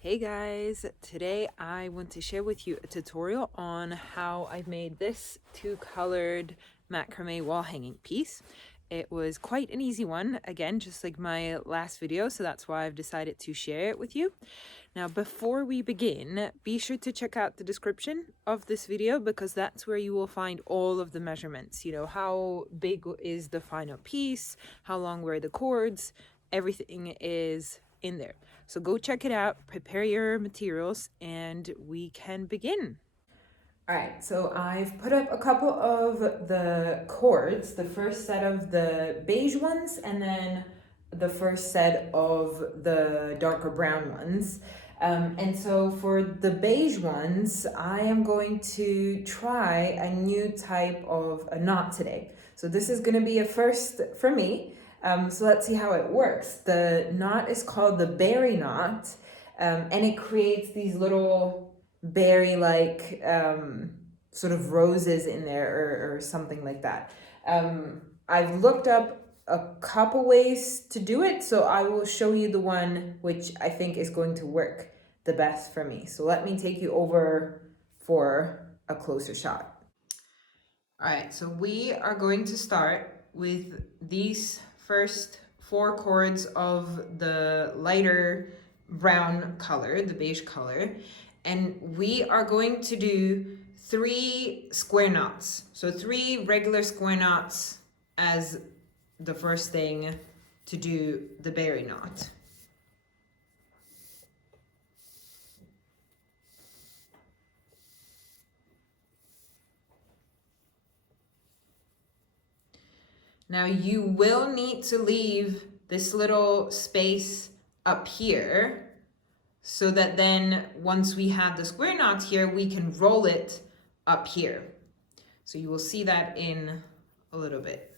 Hey guys, today I want to share with you a tutorial on how I made this two-colored macrame wall hanging piece. It was quite an easy one, again, just like my last video, so that's why I've decided to share it with you. Now, before we begin, be sure to check out the description of this video because that's where you will find all of the measurements. You know, how big is the final piece, how long were the cords, everything is in there. So go check it out, prepare your materials, and we can begin. All right, so I've put up a couple of the cords, the first set of the beige ones, and then the first set of the darker brown ones. And so for the beige ones, I am going to try a new type of a knot today. So this is gonna be a first for me. So let's see how it works. The knot is called the berry knot, and it creates these little berry-like sort of roses in there or something like that. I've looked up a couple ways to do it, so I will show you the one which I think is going to work the best for me. So let me take you over for a closer shot. All right, so we are going to start with these first 4 cords of the lighter brown color, the beige color, and we are going to do 3 square knots. So 3 regular square knots as the first thing to do the berry knot. Now you will need to leave this little space up here so that then once we have the square knot here, we can roll it up here. So you will see that in a little bit.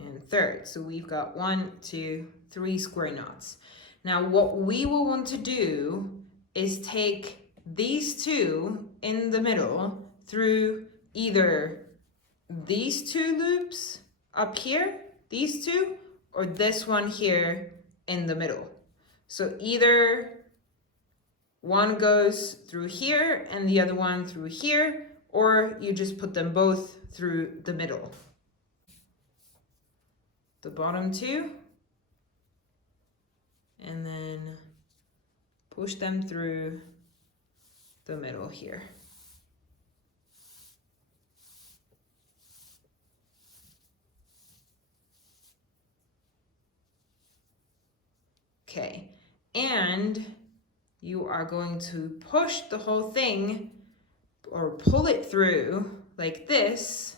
And third. So we've got 1, 2, 3 square knots. Now what we will want to do is take these 2 in the middle through either these 2 loops up here, these 2, or this one here in the middle. So either one goes through here and the other one through here, or you just put them both through the middle. The bottom 2, and then push them through the middle here. Okay, and you are going to push the whole thing or pull it through like this.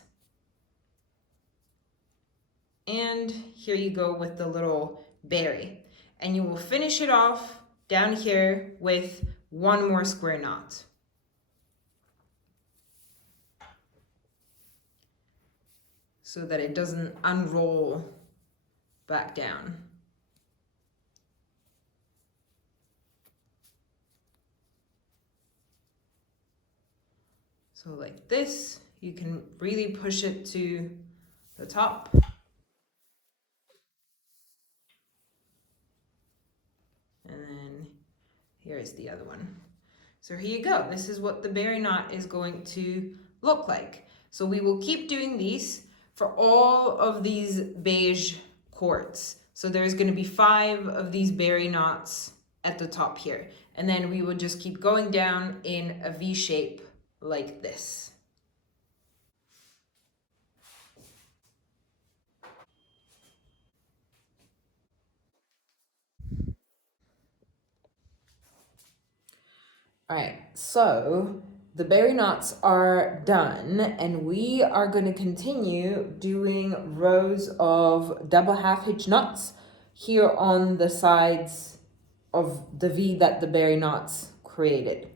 And here you go with the little berry. And you will finish it off down here with 1 more square knot. So that it doesn't unroll back down. So like this, you can really push it to the top. And then here's the other one. So here you go. This is what the berry knot is going to look like. So we will keep doing these for all of these beige cords. So there's going to be 5 of these berry knots at the top here. And then we will just keep going down in a V shape like this. All right, so the berry knots are done and we are going to continue doing rows of double half hitch knots here on the sides of the V that the berry knots created.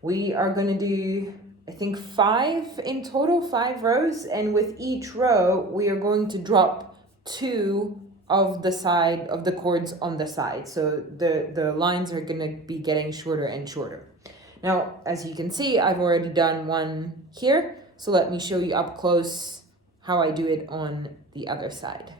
We are going to do, I think, 5 in total, 5 rows, and with each row we are going to drop two of the side of the cords on the side. So the lines are going to be getting shorter and shorter. Now, as you can see, I've already done one here. So let me show you up close how I do it on the other side.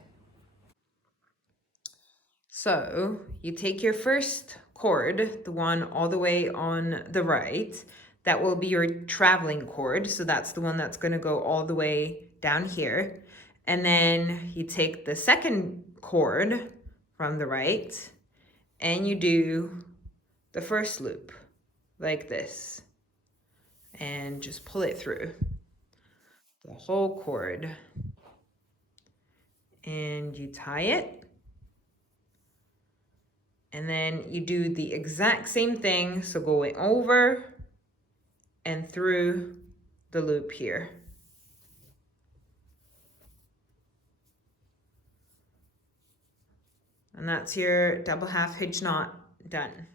So you take your first cord, the one all the way on the right, that will be your traveling cord. So that's the one that's going to go all the way down here. And then you take the second cord from the right and you do the first loop like this and just pull it through the whole cord and you tie it. And then you do the exact same thing, so going over and through the loop here. And that's your double half hitch knot done.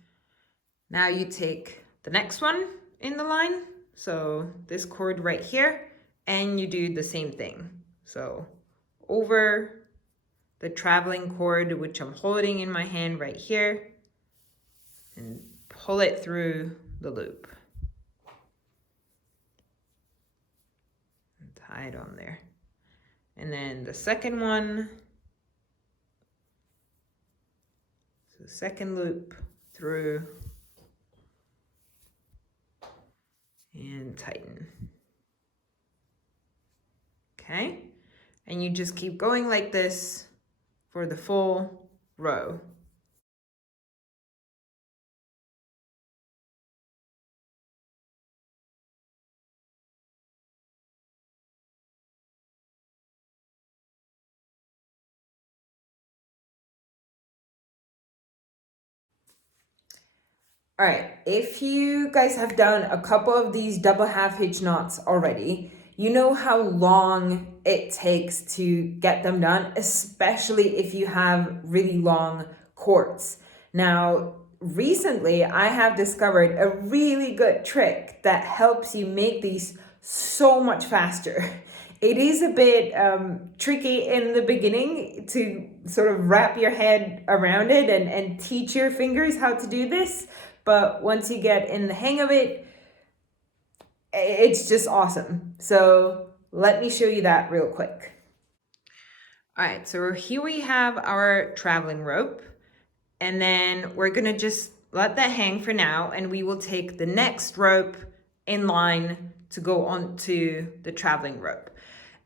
Now you take the next one in the line, so this cord right here, and you do the same thing. So over the traveling cord, which I'm holding in my hand right here, and pull it through the loop. And tie it on there. And then the second one, so second loop through and tighten. Okay, and you just keep going like this for the full row. All right, if you guys have done a couple of these double half hitch knots already, you know how long it takes to get them done, especially if you have really long cords. Now, recently I have discovered a really good trick that helps you make these so much faster. It is a bit tricky in the beginning to sort of wrap your head around it and teach your fingers how to do this. But once you get in the hang of it, it's just awesome. So let me show you that real quick. All right, so here we have our traveling rope. And then we're gonna just let that hang for now, and we will take the next rope in line to go onto the traveling rope.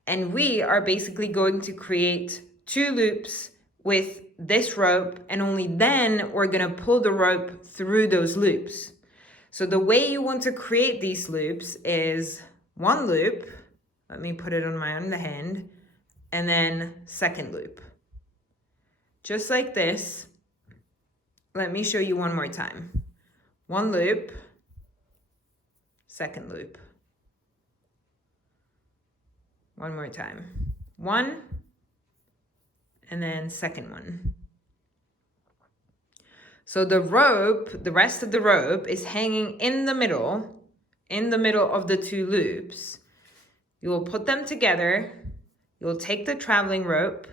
And we are basically going to create 2 loops with this rope, and only then we're gonna pull the rope through those loops. So the way you want to create these loops is 1 loop, let me put it on my other hand, and then second loop. Just like this. Let me show you one more time. 1 loop, second loop. One more time. 1, and then second one. So the rope, the rest of the rope is hanging in the middle of the 2 loops. You will put them together. You'll take the traveling rope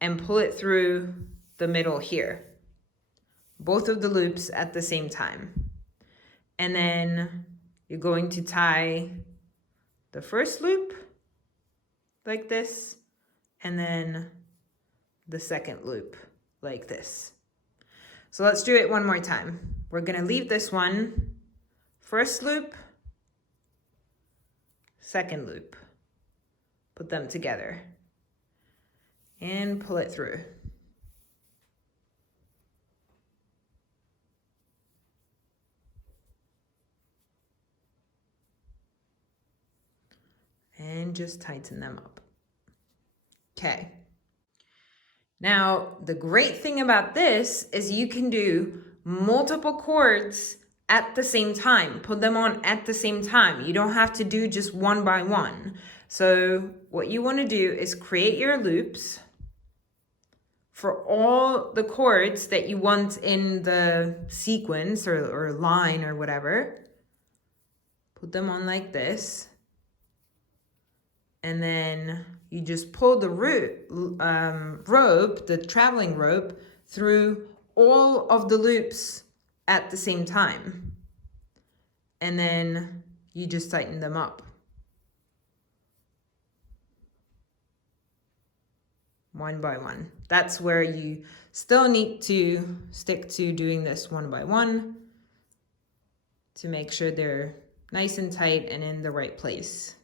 and pull it through the middle here. Both of the loops at the same time. And then you're going to tie the first loop like this, and then the second loop like this. So let's do it one more time. We're gonna leave this one, first loop, second loop, put them together and pull it through. And just tighten them up. Okay. Now, the great thing about this is you can do multiple cords at the same time, put them on at the same time. You don't have to do just one by one. So what you want to do is create your loops for all the cords that you want in the sequence or line or whatever. Put them on like this. And then you just pull the rope, the traveling rope, through all of the loops at the same time. And then you just tighten them up. One by one. That's where you still need to stick to doing this one by one to make sure they're nice and tight and in the right place.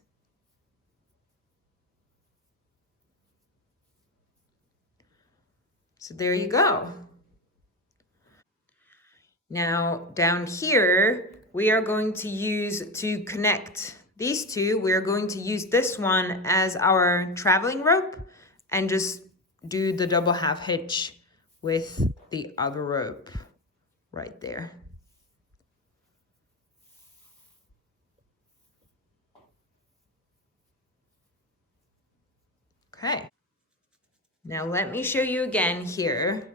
So there you go. Now down here, we are going to use to connect these two, we're going to use this one as our traveling rope and just do the double half hitch with the other rope right there. Okay. Now let me show you again here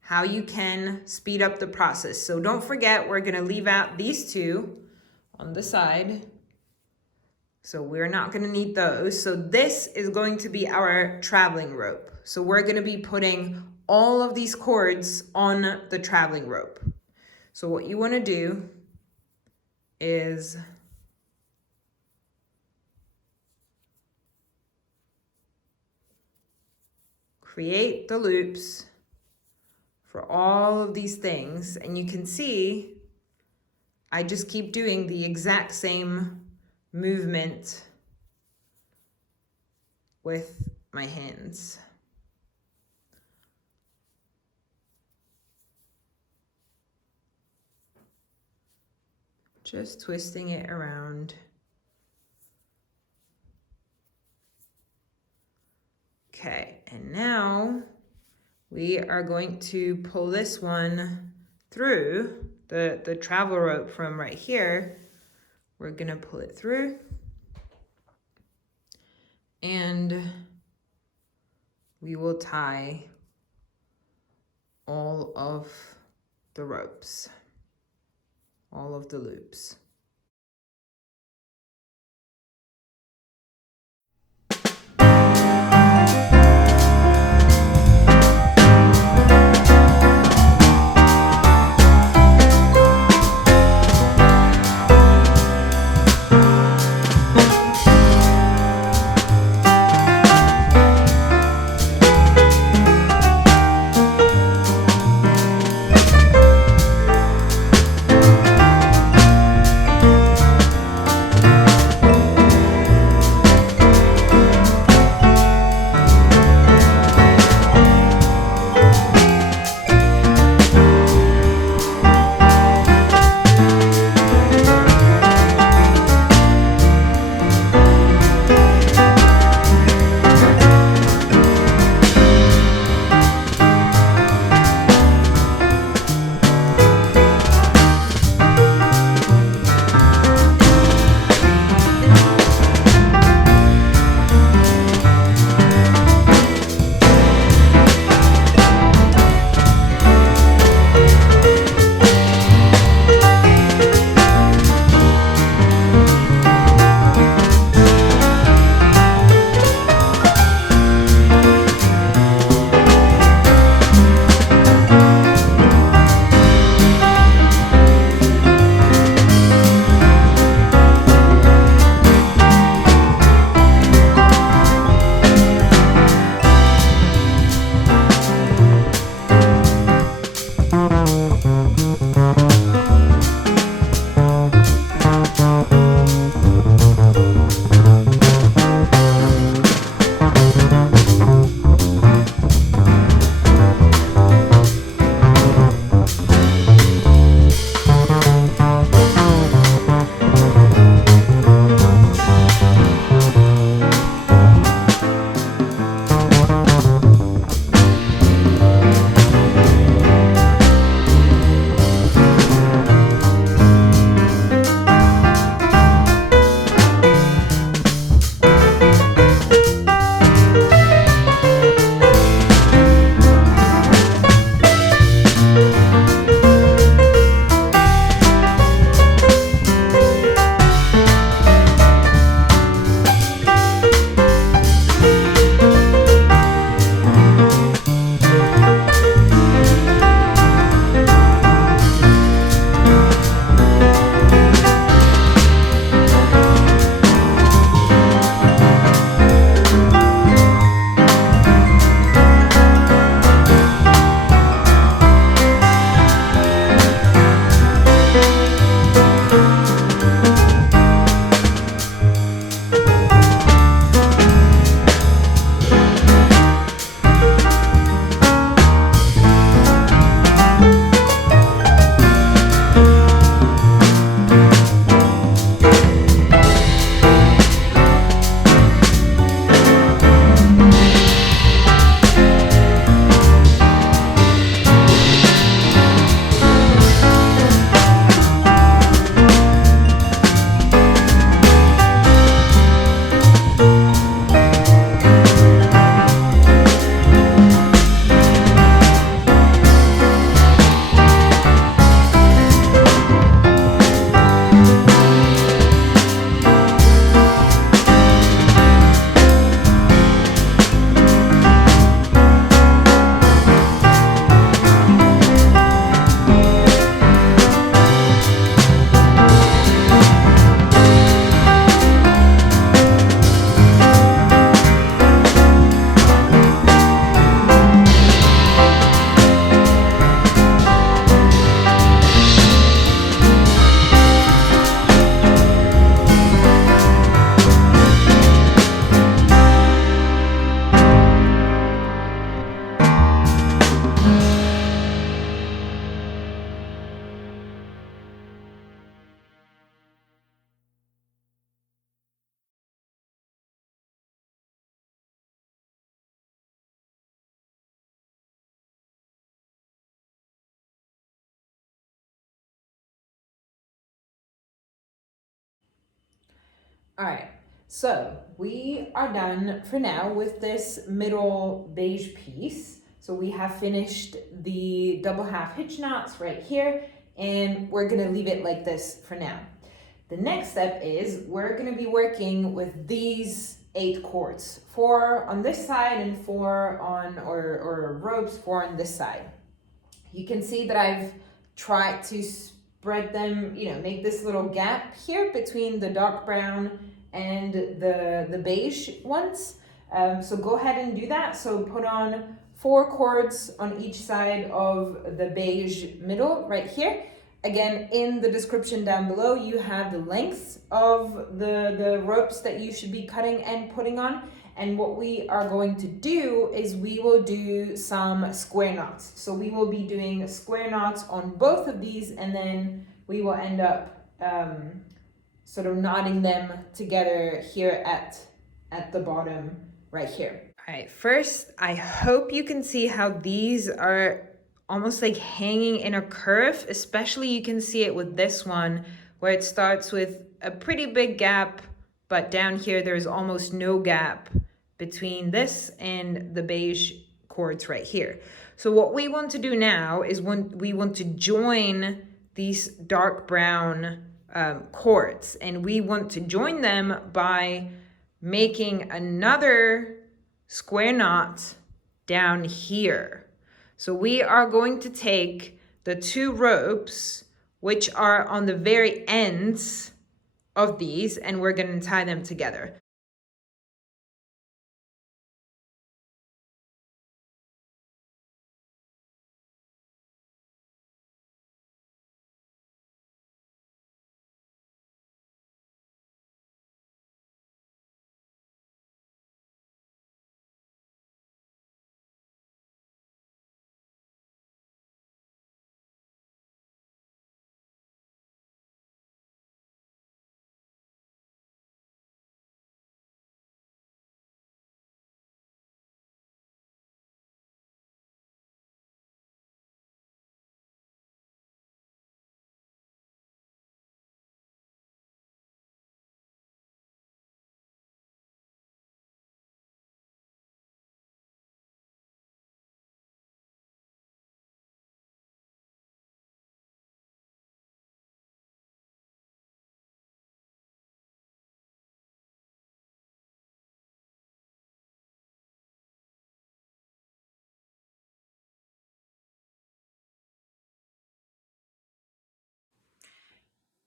how you can speed up the process. So don't forget, we're gonna leave out these two on the side. So we're not gonna need those. So this is going to be our traveling rope. So we're gonna be putting all of these cords on the traveling rope. So what you wanna do is create the loops for all of these things, and you can see I just keep doing the exact same movement with my hands. Just twisting it around. Okay, and now we are going to pull this one through the travel rope from right here. We're gonna pull it through and we will tie all of the ropes, all of the loops. All right, so we are done for now with this middle beige piece. So we have finished the double half hitch knots right here, and we're gonna leave it like this for now. The next step is we're gonna be working with these 8 cords, 4 on this side and 4 on, or ropes, 4 on this side. You can see that I've tried to spread them, make this little gap here between the dark brown and the beige ones. So go ahead and do that. So put on 4 cords on each side of the beige middle right here. Again, in the description down below, you have the lengths of the ropes that you should be cutting and putting on. And what we are going to do is we will do some square knots. So we will be doing square knots on both of these, and then we will end up sort of knotting them together here at the bottom right here. All right, first, I hope you can see how these are almost like hanging in a curve. Especially you can see it with this one, where it starts with a pretty big gap, but down here there's almost no gap between this and the beige cords right here. So what we want to do now is we want to join these dark brown cords, and we want to join them by making another square knot down here. So we are going to take the 2 ropes, which are on the very ends of these, and we're going to tie them together.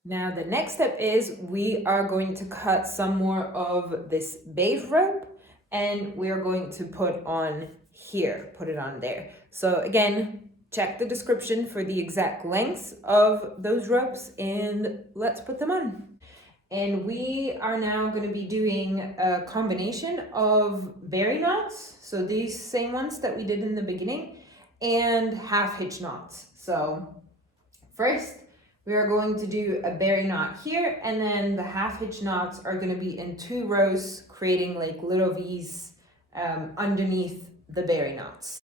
Now the next step is we are going to cut some more of this beige rope, and we are going to put on here, put it on there. So again, check the description for the exact lengths of those ropes, and let's put them on. And we are now going to be doing a combination of berry knots, so these same ones that we did in the beginning, and half hitch knots. So first, we are going to do a berry knot here, and then the half hitch knots are going to be in 2 rows, creating like little V's underneath the berry knots.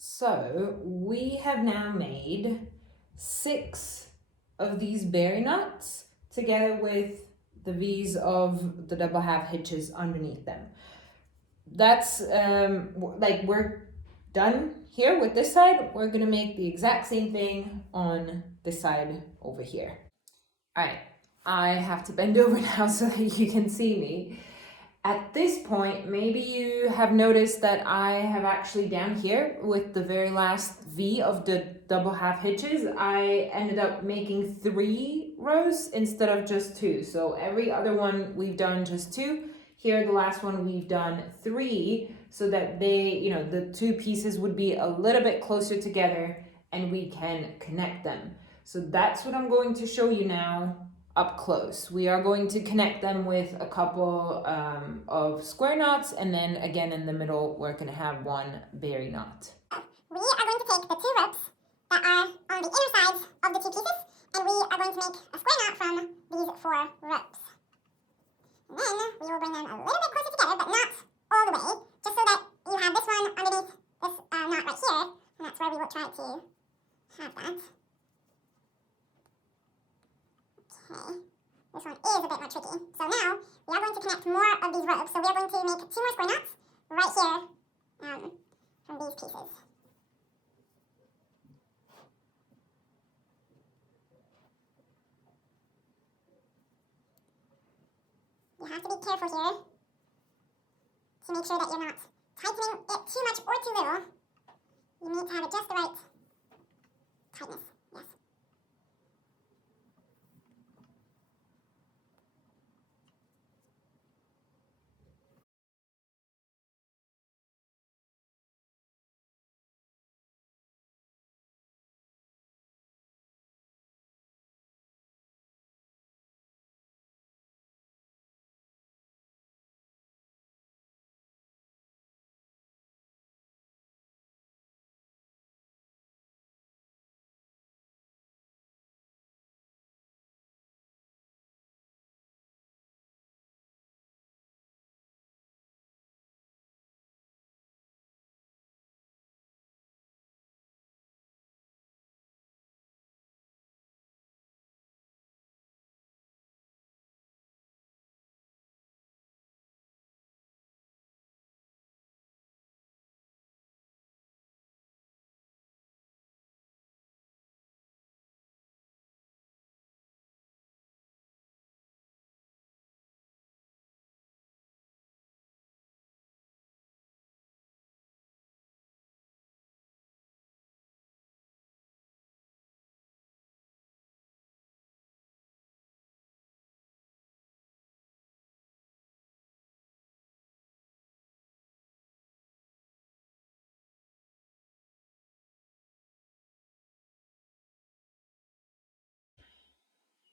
So we have now made 6 of these berry knots together with the V's of the double half hitches underneath them. That's like we're done here with this side. We're gonna make the exact same thing on this side over here. All right, I have to bend over now so that you can see me. At this point, maybe you have noticed that I have actually down here with the very last V of the double half hitches, I ended up making 3 rows instead of just 2. So every other one we've done just 2. Here, the last one we've done 3 so that they, the 2 pieces would be a little bit closer together and we can connect them. So that's what I'm going to show you now up close. We are going to connect them with a couple of square knots, and then again in the middle we're going to have one berry knot. We are going to take the 2 ropes that are on the inner sides of the 2 pieces, and we are going to make a square knot from these 4 ropes. And then we will bring them a little bit closer together, but not all the way, just so that you have this one underneath this knot right here, and that's where we will try to have that. Okay, this one is a bit more tricky. So now we are going to connect more of these ropes. So we are going to make 2 more square knots right here from these pieces. You have to be careful here to make sure that you're not tightening it too much or too little. You need to have it just the right tightness. Yes.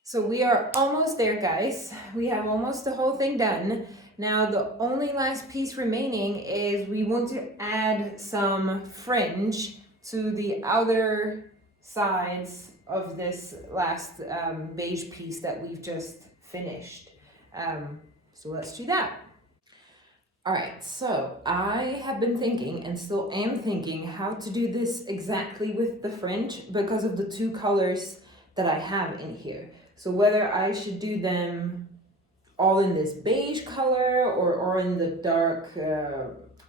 So we are almost there, guys. We have almost the whole thing done. Now the only last piece remaining is we want to add some fringe to the outer sides of this last beige piece that we've just finished. So let's do that. All right, so I have been thinking and still am thinking how to do this exactly with the fringe because of the 2 colors that I have in here. So whether I should do them all in this beige color or in the dark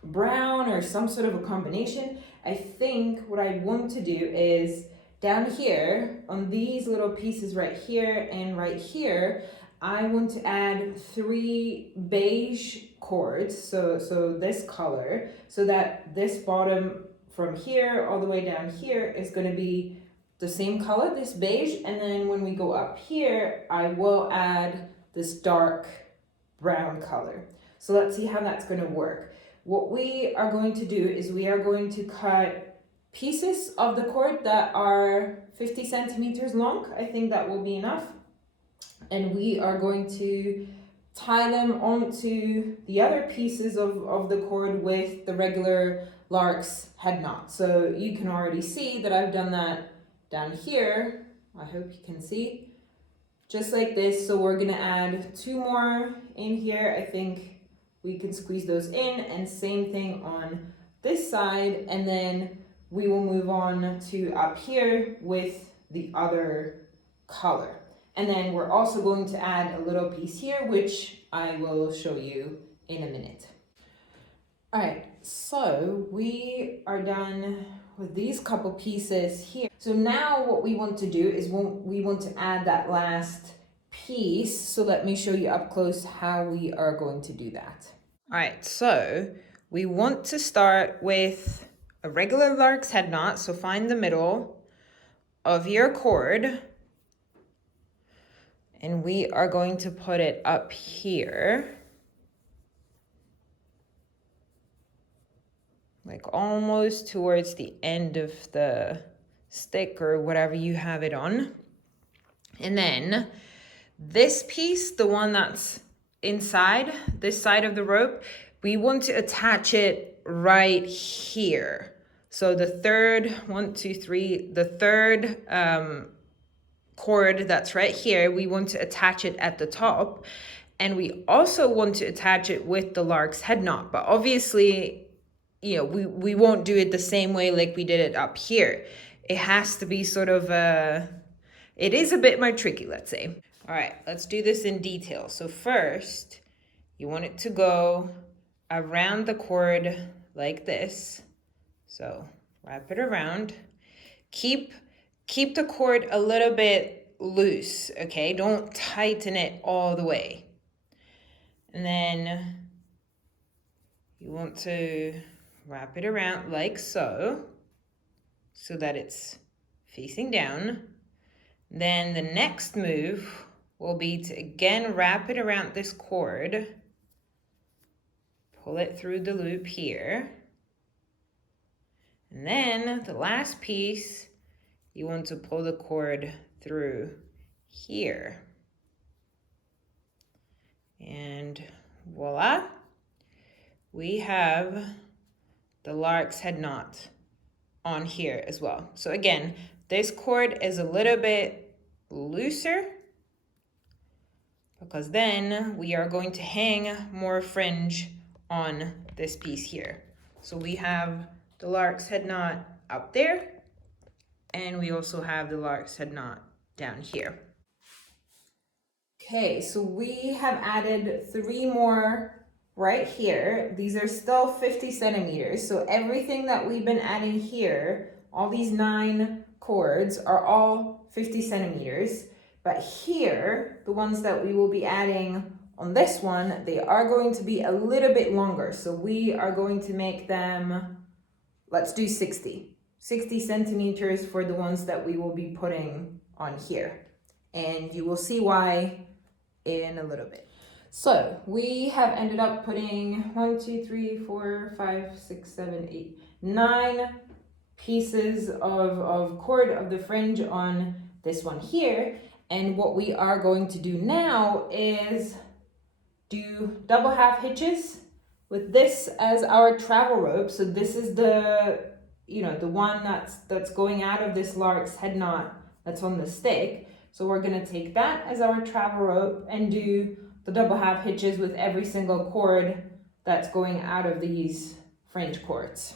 brown or some sort of a combination, I think what I want to do is down here on these little pieces right here and right here, I want to add 3 beige cords, so this color, so that this bottom from here all the way down here is going to be the same color, this beige, and then when we go up here, I will add this dark brown color. So let's see how that's going to work. What we are going to do is we are going to cut pieces of the cord that are 50 centimeters long. I think that will be enough. And we are going to tie them onto the other pieces of the cord with the regular lark's head knot. So you can already see that I've done that down here. I hope you can see. Just like this. So we're going to add 2 more in here. I think we can squeeze those in, and same thing on this side. And then we will move on to up here with the other color. And then we're also going to add a little piece here, which I will show you in a minute. All right, so we are done with these couple pieces here. So now what we want to do is we want to add that last piece. So let me show you up close how we are going to do that. All right, so we want to start with a regular lark's head knot. So find the middle of your cord. And we are going to put it up here. Like almost towards the end of the stick or whatever you have it on. And then this piece, the one that's inside this side of the rope, we want to attach it right here. So the third, 1, 2, 3, the third cord that's right here, we want to attach it at the top. And we also want to attach it with the lark's head knot. But obviously, you know, we won't do it the same way like we did it up here. It has to be sort of it is a bit more tricky, let's say. All right, let's do this in detail. So first, you want it to go around the cord like this. So wrap it around. Keep the cord a little bit loose, okay? Don't tighten it all the way. And then you want to wrap it around like so that it's facing down. Then the next move will be to again wrap it around this cord, pull it through the loop here. And then the last piece, you want to pull the cord through here. And voila, we have the lark's head knot on here as well. So again, this cord is a little bit looser because then we are going to hang more fringe on this piece here. So we have the lark's head knot up there, and we also have the lark's head knot down here. Okay, so we have added 3 more right here. These are still 50 centimeters. So everything that we've been adding here, all these 9 cords are all 50 centimeters. But here, the ones that we will be adding on this one, they are going to be a little bit longer. So we are going to make them, let's do 60 centimeters for the ones that we will be putting on here. And you will see why in a little bit. So we have ended up putting 1, 2, 3, 4, 5, 6, 7, 8, 9 pieces of cord of the fringe on this one here. And what we are going to do now is do double half hitches with this as our travel rope. So this is the, you know, the one that's going out of this lark's head knot that's on the stick. So we're gonna take that as our travel rope and do the double half hitches with every single cord that's going out of these fringe cords.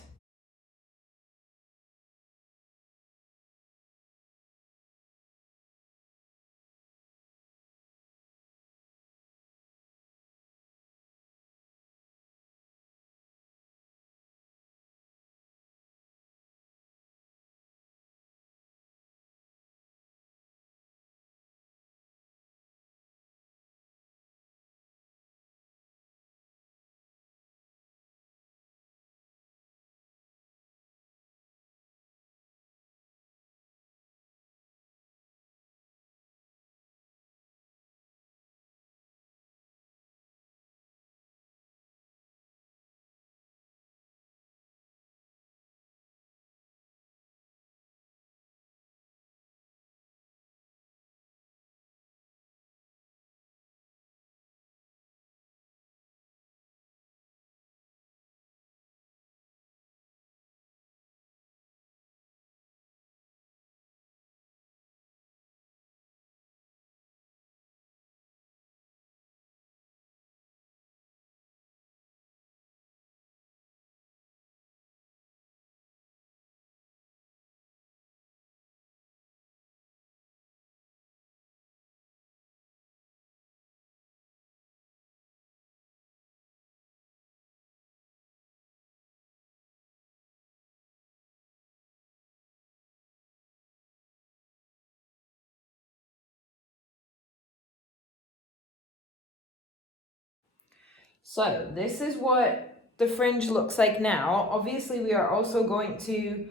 So this is what the fringe looks like now. Obviously we are also going to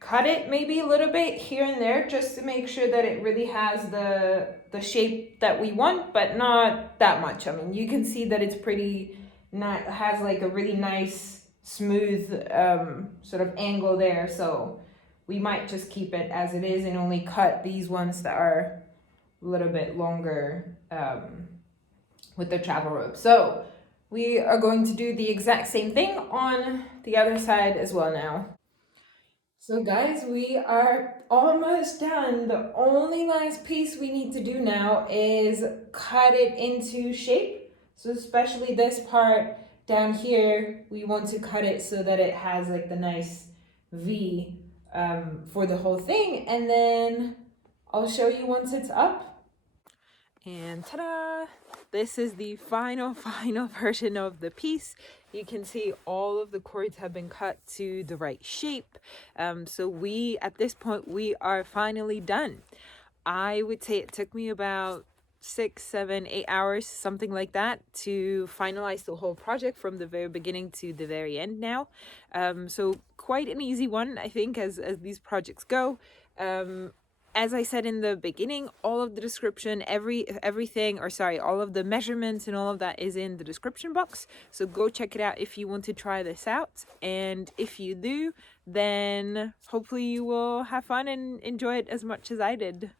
cut it maybe a little bit here and there just to make sure that it really has the shape that we want, but not that much. I mean, you can see that it's pretty not has like a really nice smooth sort of angle there, so we might just keep it as it is and only cut these ones that are a little bit longer with the travel rope. So we are going to do the exact same thing on the other side as well now. So guys, we are almost done. The only last piece we need to do now is cut it into shape. So especially this part down here, we want to cut it so that it has like the nice V for the whole thing. And then I'll show you once it's up. And ta-da! This is the final version of the piece. You can see all of the cords have been cut to the right shape. So at this point, we are finally done. I would say it took me about 6, 7, 8 hours, something like that, to finalize the whole project from the very beginning to the very end now. So quite an easy one, I think, as these projects go. As I said in the beginning, all of the description, all of the measurements and all of that is in the description box. So go check it out if you want to try this out. And if you do, then hopefully you will have fun and enjoy it as much as I did.